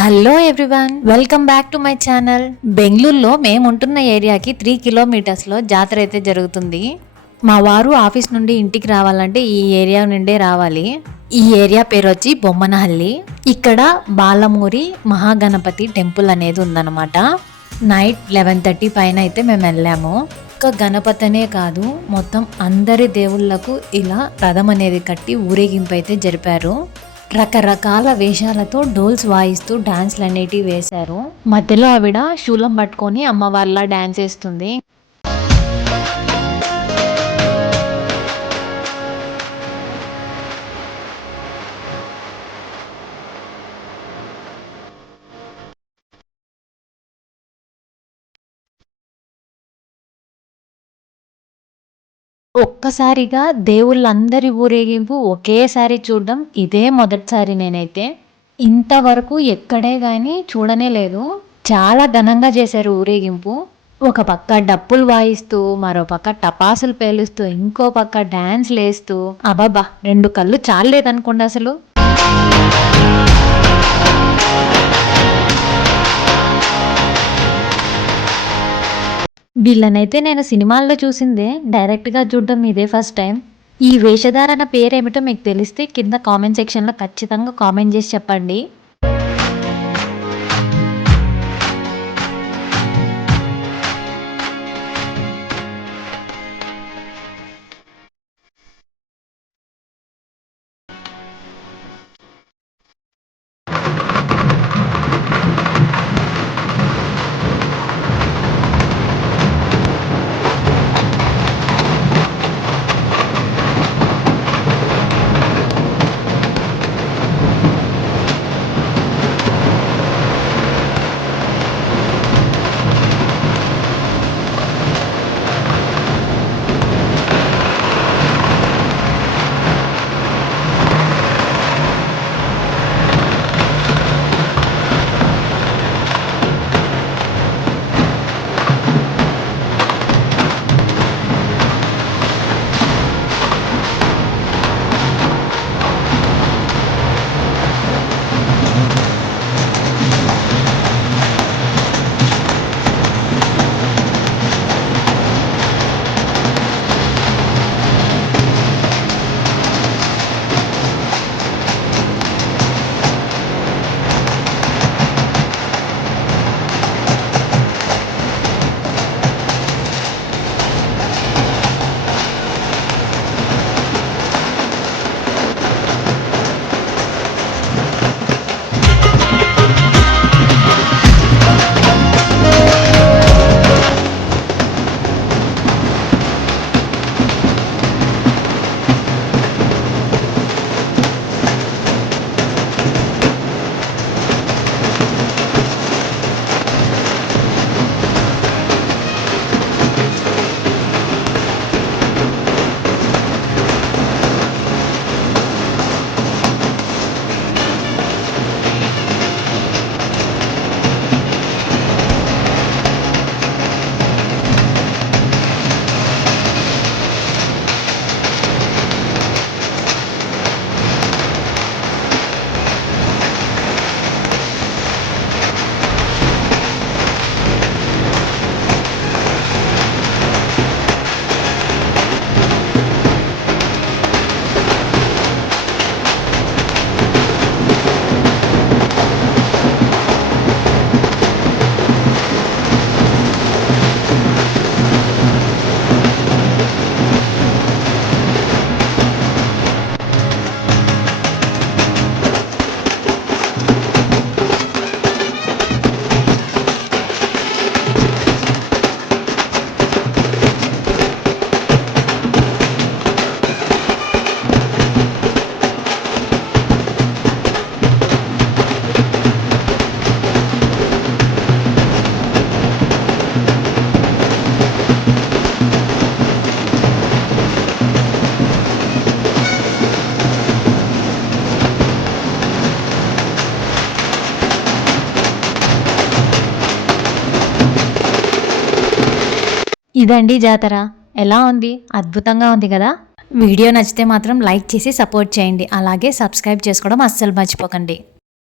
Hello everyone, welcome back to my channel. బెంగళూరులో మేము ఉంటున్న ఏరియాకి 3 కిలోమీటర్స్లో జాతర అయితే జరుగుతుంది. మా వారు ఆఫీస్ నుండి ఇంటికి రావాలంటే ఈ ఏరియా నుండే రావాలి. ఈ ఏరియా పేరు వచ్చి బొమ్మనహల్లి. ఇక్కడ బాలమూరి మహాగణపతి టెంపుల్ అనేది ఉందన్నమాట. నైట్ 11:30 పైన అయితే మేము వెళ్ళాము. ఒక గణపతనే కాదు, మొత్తం అందరి దేవుళ్లకు ఇలా రథం అనేది కట్టి ఊరేగింపు అయితే జరిపారు. రకరకాల వేషాలతో డోల్స్ వాయిస్తూ డాన్స్లు అనేటివి వేశారు. మధ్యలో ఆవిడ శూలం పట్టుకొని అమ్మవారిలా డాన్స్ వేస్తుంది. ఒక్కసారిగా దేవుళ్ళందరి ఊరేగింపు ఒకేసారి చూడడం ఇదే మొదటిసారి. నేనైతే ఇంతవరకు ఎక్కడే కానీ చూడనే లేదు. చాలా ఘనంగా చేశారు ఊరేగింపు. ఒక పక్క డప్పులు వాయిస్తూ, మరో పక్క టపాసులు పేలుస్తూ, ఇంకో పక్క డాన్స్లు వేస్తూ, అబాబా 2 కళ్ళు చాలేదనుకోండి అసలు. వీళ్ళనైతే నేను సినిమాల్లో చూసిందే, డైరెక్ట్గా చూడడం ఇదే ఫస్ట్ టైం. ఈ వేషధారణ పేరేమిటో మీకు తెలిస్తే కింద కామెంట్ సెక్షన్లో ఖచ్చితంగా కామెంట్ చేసి చెప్పండి. ఇదండి జాతర. ఎలా ఉంది? అద్భుతంగా ఉంది కదా. వీడియో నచ్చితే మాత్రం లైక్ చేసి సపోర్ట్ చేయండి. అలాగే సబ్స్క్రైబ్ చేసుకోవడం అస్సలు మర్చిపోకండి.